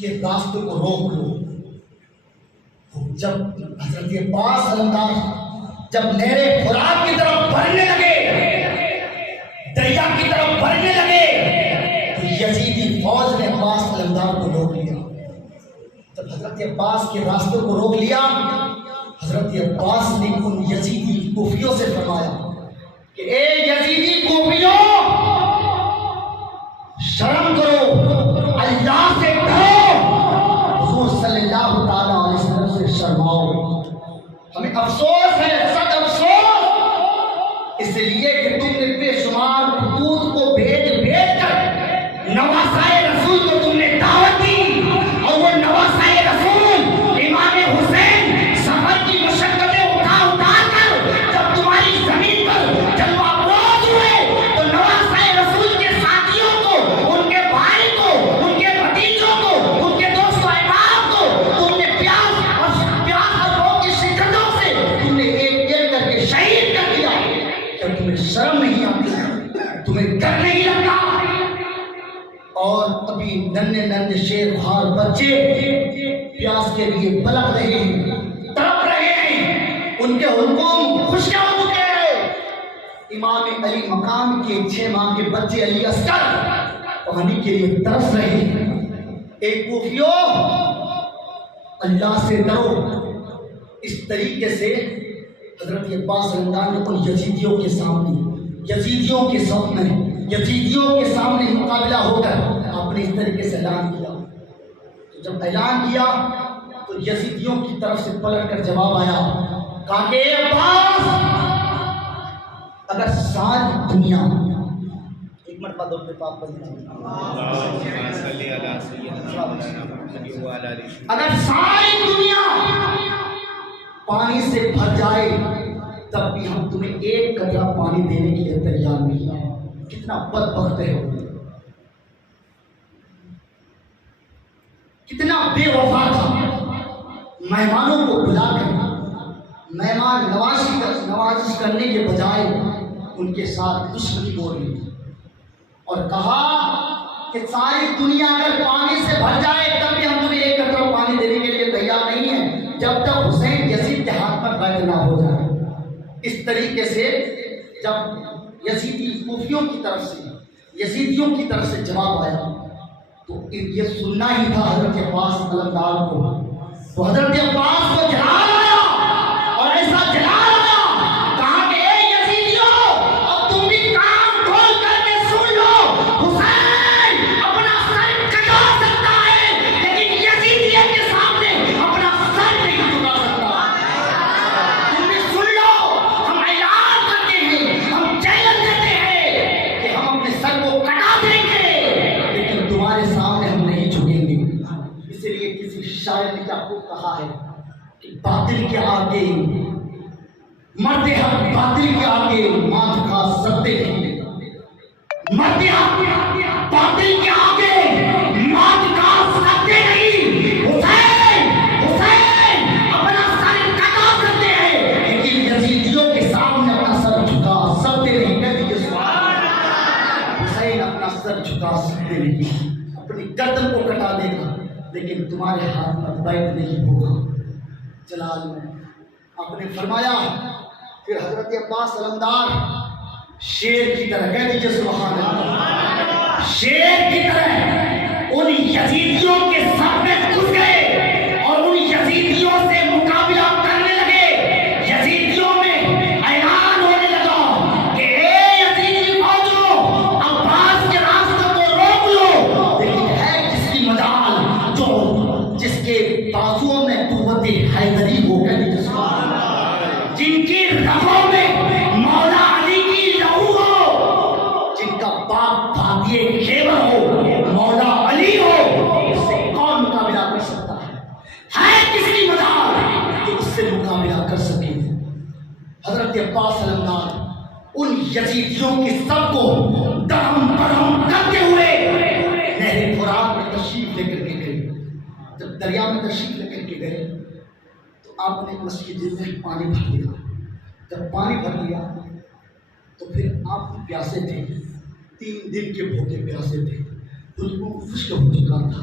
کے راستے کو روک لو۔ جب حضرت عباس علمدار جب نہر فرات کی طرف بڑھنے لگے، دریا کی طرف بڑھنے لگے، تو یزیدی فوج نے عباس علمدار کو روک لیا۔ جب حضرت عباس کے راستے کو روک لیا، حضرت عباس نے ان یزیدی کوفیوں سے فرمایا کہ اے یزیدی کوفیوں، شرم کرو، اللہ سے ڈرو، حضور صلی اللہ تعالیٰ علیہ وسلم سے شرماؤ۔ ہمیں افسوس ہے، سخت افسوس، اس لیے کہ تم نے بے شمار خطوط کو بھیج کر نواسائے رسول کو تم نے دعوت دی، اور وہ نواسائے رسول امام حسین سفر کی مشقتیں اٹھا کر جب تمہاری زمین پر جلوہ افروز ہوئے، تو نواسائے رسول کے ساتھیوں کو، ان کے بھائی کو، ان کے بھتیجوں کو، ان کے دوست و احباب کو تم نے پیاس اور بھوک کی شدتوں سے تم نے ایک ایک کر کے شہید کر دیا۔ کیا تمہیں شرم نہیں آتی؟ تمہیں ڈر نہیں لگتا؟ اور ابھی ننھے شیر خوار بچے پیاس کے لیے بلک رہے ہیں، تڑپ رہے ہیں، ان کے حلقوم خشک ہو چکے ہیں۔ امام علی مقام کے 6 ماہ کے بچے علی اصغر پانی کے لیے ترس رہے ہیں۔ ایک کوفیوں، اللہ سے ڈرو۔ اس طریقے سے حضرت عباس علمدار نے ان یزیدیوں کے سامنے مقابلہ ہو کر آپ نے اس طریقے سے اعلان کیا۔ تو جب اعلان کیا تو یزیدیوں کی طرف سے پلٹ کر جواب آیا، کہا کہ اے عباس، اگر ساری دنیا، ایک مرتبہ دور پہ پاک پڑھ لیجیے، اگر ساری دنیا پانی سے بھر جائے تب بھی ہم تمہیں ایک قطرہ پانی دینے کے لیے تیار نہیں ہیں۔ کتنا بدبخت ہے، کتنا بے وفا تھا۔ مہمانوں کو بلا کر مہمان نوازش کرنے کے بجائے ان کے ساتھ دشمنی بول لی اور کہا کہ ساری دنیا اگر پانی سے بھر جائے تب بھی ہم تمہیں ایک قطرہ پانی دینے کے لیے تیار نہیں ہیں جب تک حسین یزید کے ہاتھ پر قید نہ ہو جائے۔ اس طریقے سے جب یزیدیوں کی طرف سے جواب آیا تو یہ سننا ہی تھا حضرت عباس علمدار کو، تو حضرت عباس کو جلال آیا، اور ایسا جلال آیا، کہا کہ اے یزیدیوں، اب تم بھی کان کھول کر کے سن لو، حسین اپنا سر کٹا سکتا ہے لیکن یزیدیت کے سامنے اپنا سر نہیں جھکا سکتا۔ تم بھی سن لو، ہم اعلان کرتے ہیں، ہم چیلنج کرتے ہیں کہ ہم اپنے سر کو کٹا دیں گے لیکن تمہارے سامنے ہم نہیں جھکیں گے۔ اس لیے کسی شاعر نے کیا خوب کہا ہے کہ باطل کے آگے مرد حق، باطل کے آگے ماں جھکا سکتے ہیں، مرد حق باطل کے آگے ماں جھکا سکتے نہیں۔ حسین اپنا سر کٹا سکتے ہیں لیکن یزیدیوں کے سامنے اپنا سر جھکا سکتے نہیں۔ حسین اپنا سر جھکا سکتے نہیں، اپنی گردن کو کٹا دے گا لیکن تمہارے ہاتھ میں بیعت نہیں ہوگا۔ جلال میں آپ نے فرمایا، پھر حضرت عباس علمدار شیر کی طرح، کہہ دیجیے سبحان اللہ، شیر کی طرح ان یزیدیوں کے سامنے گھس گئے اور ان یزیدیوں سے مقابلہ کرنے لگے۔ یزیدیوں میں اعلان ہونے لگا کہ اے یزیدی فوجوں، عباس کے راستوں کو روک لو، لیکن ہے کس کی مجال جو جس کے بازوؤں میں قوت حیدری ہو، کہہ دیجیے سبحان اللہ، جن کی رگوں میں مولا علی کی لہو ہو، جن کا باپ بھاتی خیبر ہو، مولا علی ہو، اس سے کون مقابلہ کر سکتا ہے کس کی مدار جو اس سے مقابلہ کر سکے؟ حضرت عباس علمدار ان یزیدیوں کی سب کو درہم برہم کرتے ہوئے نہر فرات میں تشریف لے کر کے گئے۔ جب دریا میں تشریف لے کر کے گئے تو آپ نے مسجد میں پانی بھر لیا۔ جب پانی بھر لیا تو پھر آپ پیاسے تھے، 3 دن کے بھوکے پیاسے تھے، بالکل خشک ہو چکا تھا۔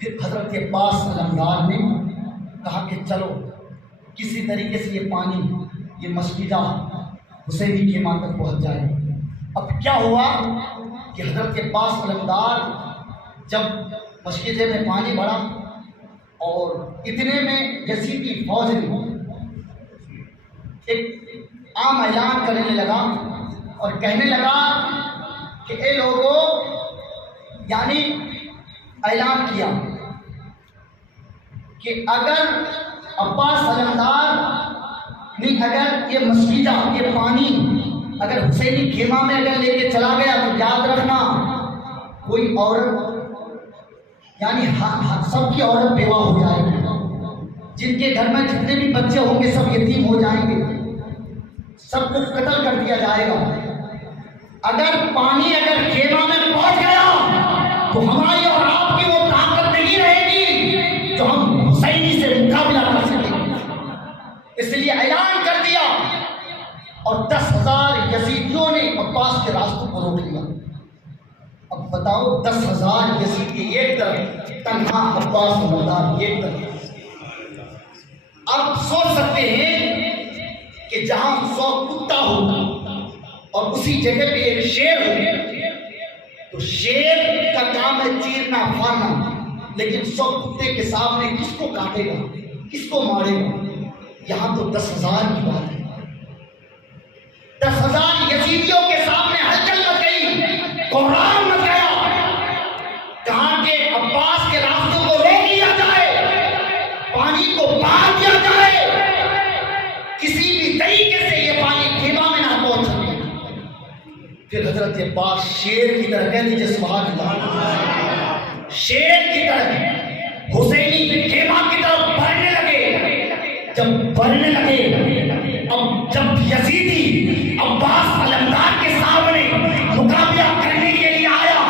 پھر حضرت عباس علمدار نے کہا کہ چلو کسی طریقے سے یہ پانی یہ مسجدہ حسینی خیمہ تک پہنچ جائے۔ اب کیا ہوا کہ حضرت عباس علمدار جب مسجدے میں پانی بڑھا اور اتنے میں یزیدی فوج نے ایک عام اعلان کرنے لگا اور کہنے لگا کہ اے لوگوں، یعنی اعلان کیا کہ اگر عباس علمدار نے اگر یہ مسجدہ یہ پانی اگر حسینی خیمہ میں اگر لے کے چلا گیا تو یاد رکھنا کوئی عورت یعنی سب کی عورت بیوہ ہو جائے گی، جن کے گھر میں جتنے بھی بچے ہوں گے سب یتیم ہو جائیں گے، سب کو قتل کر دیا جائے گا۔ اگر پانی اگر خیمہ میں پہنچ گیا تو ہماری اور آپ کی وہ طاقت نہیں رہے گی جو ہم حسینی سے مقابلہ کر سکیں۔ اس لیے اعلان کر دیا اور 10,000 یزیدیوں نے عباس کے راستوں کو روک لیا۔ اب بتاؤ 10,000 یزیدی ایک طرف، تنہا عباس علمدار ایک طرف۔ اب سوچ سکتے ہیں کہ جہاں 100 کتا ہو اور اسی جگہ پہ ایک شیر ہو تو شیر کا کام ہے چیرنا پھاڑنا، لیکن 100 کتے کے سامنے کس کو کاٹے گا، کس کو مارے گا؟ یہاں تو 10,000 کی بات ہے۔ 10,000 یزیدیوں کے سامنے ہلچل مچ گئی، قرآن مچ گیا، کہاں کہ عباس کے راستوں کو روک لیا جائے، پانی کو باندھ دیا جائے، کسی بھی طریقے سے یہ پانی خیمہ میں نہ پہنچ سکے۔ پھر حضرت عباس شیر کی طرح، کہہ دیجیے سبحان اللہ، شیر کی طرح حسینی خیمہ کی طرف بڑھنے لگے۔ جب بڑھنے لگے، اب جب یزیدی عباس علمدار کے سامنے مقابلہ کرنے کے لیے آیا،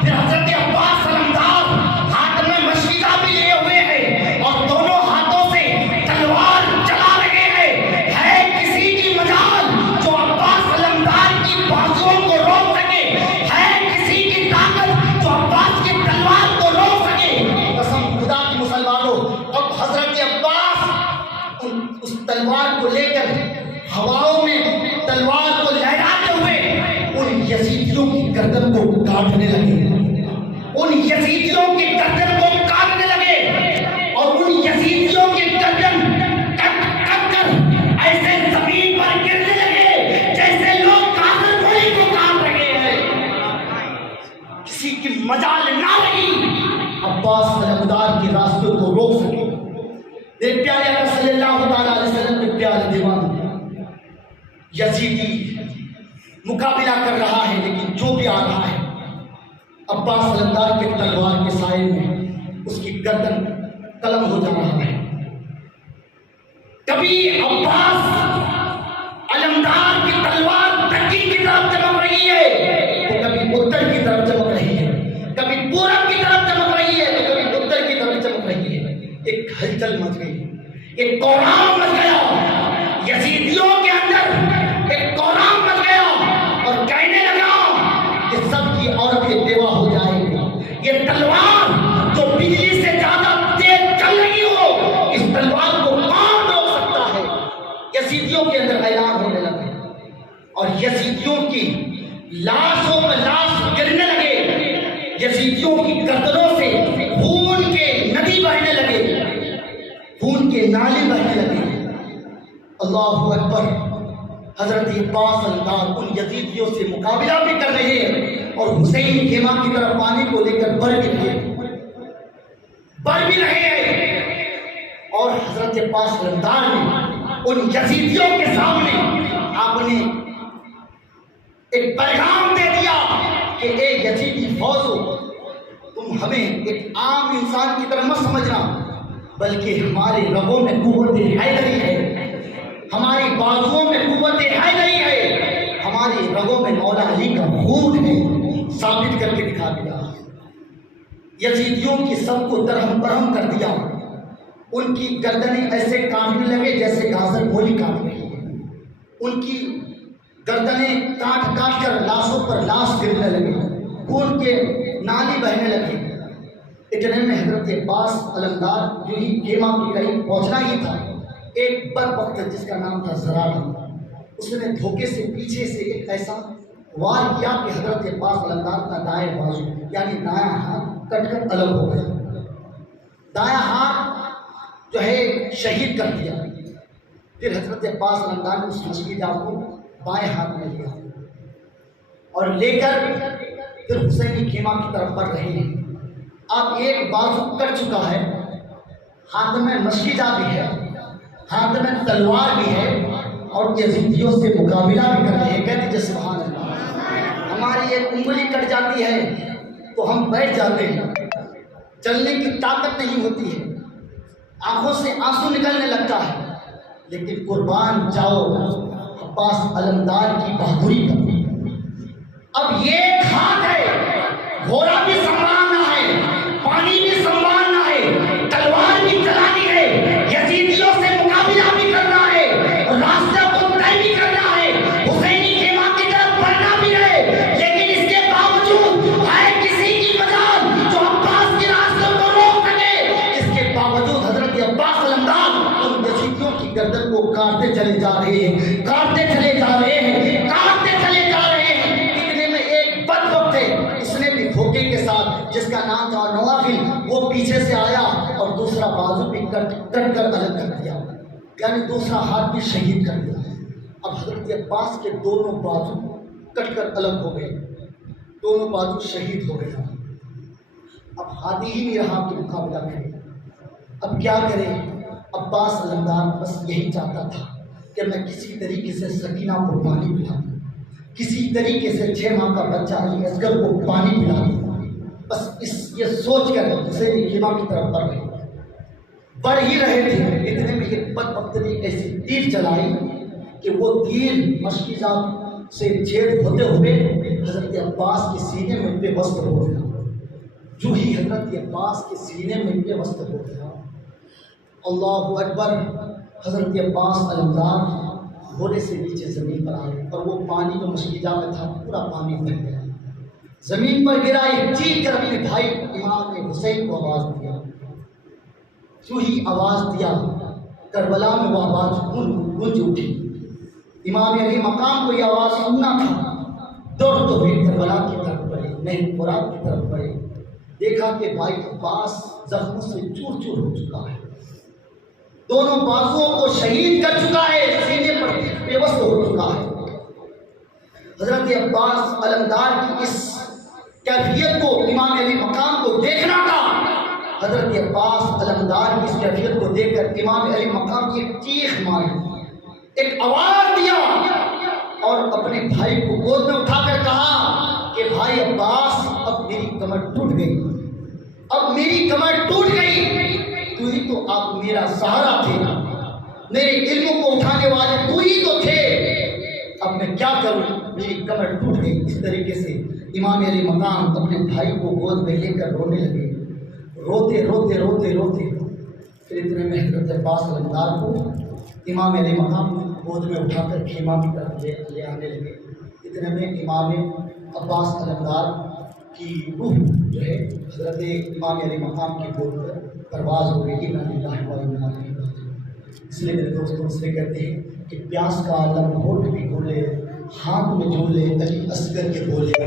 پھر حضرت عباس علمدار ہاتھ میں مسجدہ بھی لیے ہوئے ہیں اور دونوں ہاتھوں سے تلوار چلا رہے ہیں۔ ہے کسی کی مجال جو عباس علمدار کی بازوؤں کو روک سکے؟ ہے کسی کی طاقت جو عباس کی تلوار کو روک سکے؟ قسم خدا کی مسلمانوں، اب حضرت عباس اس تلوار کو لے کر ہواؤں میں تلوار کو لہراتے ہوئے ان یزیدیوں کی گردن کو کاٹنے لگے، ان یزیدیوں کی گردن کو کاٹنے لگے اور ان یزیدیوں کی گردن کٹ کٹ کر ایسے زمین پر گرنے لگے جیسے لوگ کافر گولی کو کاٹ رہے ہیں۔ کسی کی مجال نہ رہی عباس علمدار کے راستوں کو روک سکے۔ ایک پیارے آقا صلی اللہ تعالیٰ علیہ وسلم کے پیارے دیوان یزیدی مقابلہ کر رہا ہے، لیکن جو بھی آ رہا ہے عباس علمدار کے تلوار کے سائے میں اس کی گردن قلم ہو جا رہا ہے۔ کبھی عباس علمدار کی تلوار دکن کی طرف چمک رہی ہے تو کبھی اتر کی طرف چمک رہی ہے، کبھی پورب کی طرف چمک رہی ہے تو کبھی اتر کی طرف چمک رہی ہے۔ ایک ہلچل مچ گئی، ایک کوہرام مچ گیا یزیدیوں کے اندر، ایک کوہرام مچ گیا اور کہنے لگا کہ سب کی عورتیں بیوہ ہو جائیں گی۔ یہ تلوار جو بجلی سے زیادہ تیز چل رہی ہو، اس تلوار کو کون روک سکتا ہے؟ یزیدیوں کے اندر اعلان ہونے لگے اور یزیدیوں کی لاشوں میں لاش گرنے لگے، یزیدیوں کی گردنوں سے خون کے ندی بہنے لگے، خون کے نالے بہنے لگے۔ اللہ اکبر۔ حضرت عباس علمدار ان یزیدیوں سے مقابلہ بھی کر رہے ہیں اور حسین خیمہ کی طرف پانی کو لے کر بڑھ بھی رہے ہیں، اور حضرت عباس علمدار نے ان یزیدیوں کے سامنے آپ نے ایک پیغام دے دیا کہ اے یزیدی فوجو، تم ہمیں ایک عام انسان کی طرح مت سمجھنا، بلکہ ہمارے رگوں میں قوت حیدری ہے، ہماری بازوؤں میں قوت حیدری ہے، ہمارے رگوں میں مولا علی کا خون ہے، ثابت کر کے دکھا دیا۔ یزیدیوں کی سب کو درہم برہم کر دیا، ان کی گردنیں ایسے کاٹنے لگے جیسے گازر گولی کاٹ رہی ہے، ان کی گردنیں کاٹ کاٹ کر لاشوں پر لاش گرنے لگے، خون کے نالی بہنے لگے۔ اتنے میں حضرت عباس علمدار جو ہی خیمہ کے قریب پہنچنا ہی تھا، ایک بدبخت جس کا نام تھا زرارہ، اس نے دھوکے سے پیچھے سے ایک ایسا وار کیا کہ حضرت عباس علمدار کا دائیں بازو یعنی دایاں ہاتھ کٹ کر الگ ہو گیا، دایاں ہاتھ جو ہے شہید کر دیا۔ پھر حضرت عباس علمدار نے اس مشکی جا کو بائیں ہاتھ میں لیا اور لے کر پھر حسینی خیمہ کی طرف بڑھ رہے ہیں۔ اب ایک بازو کٹ چکا ہے، ہاتھ میں مشکی جا بھی ہے، ہاتھ میں تلوار بھی ہے اور یزیدیوں سے مقابلہ بھی کر رہے ہیں۔ کہتے ہیں سبحان اللہ، ہماری ایک انگلی کٹ جاتی ہے تو ہم بیٹھ جاتے ہیں، چلنے کی طاقت نہیں ہوتی ہے، آنکھوں سے آنسو نکلنے لگتا ہے، لیکن قربان جاؤ عباس علمدار کی بہادری پر۔ اب یہ کھاد ہے، گھوڑا بھی سنبھالنا ہے، پانی بھی سنبھالنا ہے، تلوار بھی چلانی ہے، یزیدیوں سے مقابلہ بھی کرنا ہے، راستہ کو طے بھی کرنا ہے، حسینی خیمہ کی طرف بڑھنا بھی ہے، لیکن اس کے باوجود ہے کسی کی مدد جو عباس کے راستوں کو روک سکے۔ اس کے باوجود حضرت عباس علمدار ان یزیدیوں کی گردن کو کاٹتے چلے جا رہے ہیں، کاٹتے چلے جا رہے ہیں، کاٹتے چلے جا رہے ہیں۔ اتنے میں ایک بدبخت ہے، اس نے بھی دھوکے کے ساتھ جس کا نام تھا نوافل، وہ پیچھے سے آیا اور دوسرا بازو بھی کٹ کر الگ کر دیا، یعنی دوسرا ہاتھ بھی شہید کر دیا۔ اب حضرت عباس کے دونوں بازو کٹ کر الگ ہو گئے، دونوں بازو شہید ہو گئے۔ اب ہاتھی ہی نہیں رہا کہ مقابلہ کرے، اب کیا کرے؟ عباس علمدار بس یہی چاہتا تھا کہ میں کسی طریقے سے سکینہ کو پانی پلا دوں، کسی طریقے سے 6 ماہ کا بچہ علی اصغر کو پانی پلا دوں۔ بس یہ سوچ کر حسینی خیمہ کی طرف بڑھ ہی رہے تھے، اتنے میں ایک بدبخت نے ایسی تیر چلائی کہ وہ تیر مشکیزہ سے چھید ہوتے ہوئے حضرت عباس کے سینے میں پیوست ہو گیا۔ جو ہی حضرت عباس کے سینے میں پیوست ہو گیا، اللہ اکبر، حضرت عباس علمدار گھوڑے سے نیچے زمین پر آئے اور وہ پانی جو مشکیزہ میں تھا پورا پانی بہ گیا، زمین پر گرا، ایک چیخ کر اپنے بھائی امام حسین کو آواز دیا۔ جو ہی آواز دیا کربلا میں وہ آواز گونج اٹھی۔ امام علی مقام کو یہ آواز سننا تھا، دوڑ تو پھر کربلا کی طرف بڑھے، نہیں مراد کی طرف بڑھے، دیکھا کہ بھائی عباس زخموں سے چور چور ہو چکا ہے، دونوں بازوؤں کو شہید کر چکا ہے، سینے پر پیوست ہو چکا ہے۔ حضرت عباس علمدار کی اس کیفیت کو امام علی مقام کو دیکھنا تھا۔ حضرت عباس علمدار کی اس کیفیت کو دیکھ کر امام علی مقام کی ایک چیخ ماری، ایک آواز دیا اور اپنے بھائی کو گود میں اٹھا کر کہا کہ بھائی عباس، اب میری کمر ٹوٹ گئی، اب میری کمر ٹوٹ گئی، تو ہی تو آپ میرا سہارا تھے، میرے علم کو اٹھانے والے تو ہی تو تھے، اب میں کیا کروں، میری کمر ٹوٹ گئی۔ اس طریقے سے امام علی مقام اپنے بھائی کو گود میں لے کر رونے لگے، روتے روتے روتے روتے پھر اتنے میں حضرت عباس علمدار کو امام علی مقام گود میں اٹھا کر خیمہ کی طرف لے آنے لگے۔ اتنے میں امام عباس علمدار کی روح جو ہے حضرت امام علی مقام کی گود پر پرواز ہو گئی۔ اس لیے میرے دوستوں سے کہتے ہیں کہ پیاس کا عالم ہوٹ بھی کھولے، ہاتھ میں جھولے علی اصغر کے بولے،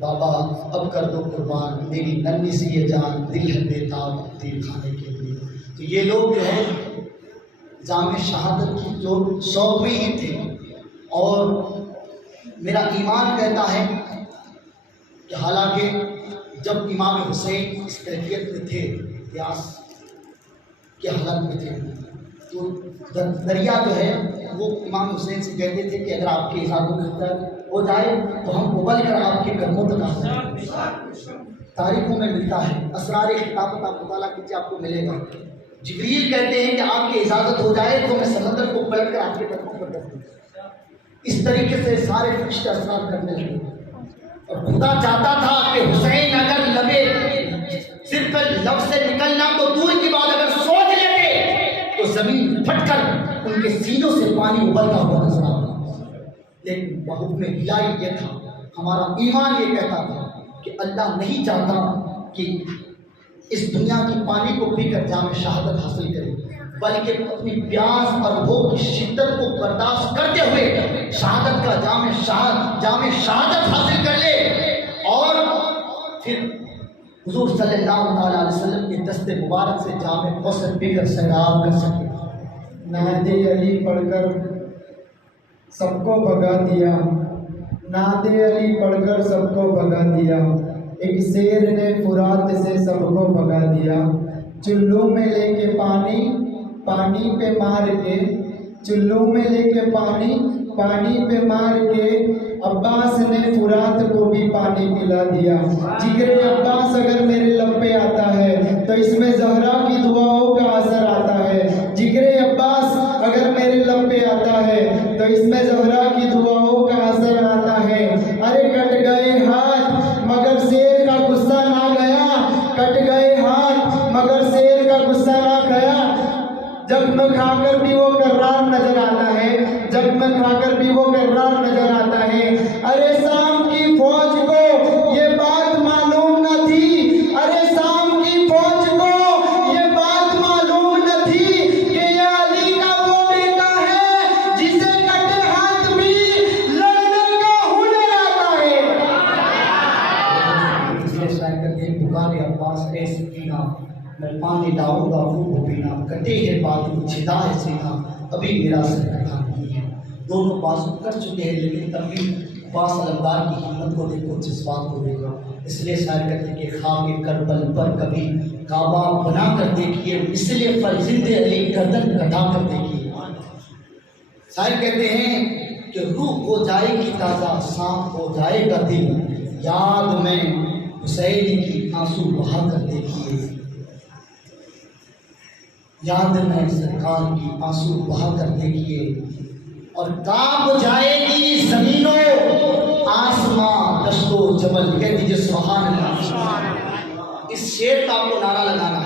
بابا اب کر دو قربان میری ننھی سی یہ جان، دل ہے بے تاب تیر کھانے کے لیے۔ تو یہ لوگ جو ہے جام شہادت کی جو شوق میں ہی تھے، اور میرا ایمان کہتا ہے کہ حالانکہ جب امام حسین اس کیفیت میں تھے، پیاس کے حالت میں تھے، تو دریا جو ہے وہ امام حسین سے کہتے تھے کہ اگر آپ کی اجازت ہو جائے تو ہم ابل کر آپ کے قدموں تک آ جائیں۔ تاریخوں میں ملتا ہے، اسرار خطابت آپ مطالعہ کیجیے آپ کو ملے گا۔ جبریل کہتے ہیں کہ آپ کی اجازت ہو جائے تو میں سمندر کو پلٹ کر آپ کے قدموں پر رکھ دوں۔ اس طریقے سے سارے فرشتے اسرار کرنے لگے، اور خدا چاہتا تھا کہ حسین اگر لبے صرف لفظ سے نکلنا تو دور کی بات اگر سوچ لیتے تو زمین پھٹ کر ان کے سینوں سے پانی ابلتا ہوا نظر آتا، لیکن بحکم الہی یہ تھا، ہمارا ایمان یہ کہتا تھا کہ اللہ نہیں چاہتا کہ اس دنیا کی پانی کو پی کر جام شہادت حاصل کرے، بلکہ اپنی پیاس اور بھوک کی شدت کو برداشت کرتے ہوئے شہادت کا جام شہادت حاصل کر لے، اور پھر حضور صلی اللہ علیہ وسلم کے دست مبارک سے جام کوثر پی کر سیراب کر سکے۔ نعت علی پڑھ کر سب کو بھگا دیا، نعت علی پڑھ کر سب کو بھگا دیا، ایک شیر نے فرات سے سب کو بھگا دیا، چلو میں لے کے پانی پہ مار کے، چلو میں لے کے پانی پہ مار کے، عباس نے فرات کو بھی پانی پلا دیا۔ جگر عباس اگر میرے لب پہ آتا ہے تو اس میں زہرا کی دعاؤں کا اثر آتا ہے، جگر عباس اگر میرے لب پہ آتا ہے تو اس میں زہرا کی دعاؤں کا اثر آتا ہے۔ ارے کٹ گئے ہاتھ مگر شیر کا غصہ نہ گیا، کٹ گئے ہاتھ مگر شیر کا غصہ نہ گیا، زخم کھا کر بھی وہ کرار نظر آتا ہے، زخم کھا کر بھی وہ کرار نظر آتا ہے۔ ارے شام کی فوج کو یہ بات معلوم نہ تھی، ارے شام کی فوج کو یہ بات معلوم نہ تھی کہ یہ علی کا وہ بیٹا ہے جسے کٹے ہاتھ بھی لڑنے کا ہنر آتا ہے۔ اس لیے شاید کرتے ہیں پکارے عباس ایسے پینا، میں پانی لاؤں گا وہ پینا، کٹے ہے بازو چھدا ہے سینا، ابھی میرا سر کٹا نہیں ہے۔ دونوں بازو کٹ چکے ہیں لیکن تب بھی عباس علمدار کی ہمت کو دیکھو، جذبات کو دیکھو۔ اس لیے شاعر کہتے ہیں کہ خاک کربل پر کبھی کعبہ بنا کر دیکھیے، مثل فرزند علی گردن کٹا کر دیکھیے۔ شاعر کہتے ہیں کہ روح ہو جائے گی تازہ، صاف ہو جائے گا دل، یاد میں حسین کی آنسو بہا کر دیکھیے، یاد میں سرکار کی آنسو بہا کر دیکھیے، اور کانپ جائے گی زمین و آسمان، دشت و جبل، کہہ دیجیے سبحان اللہ۔ اس شعر کا آپ کو نعرہ لگانا ہے۔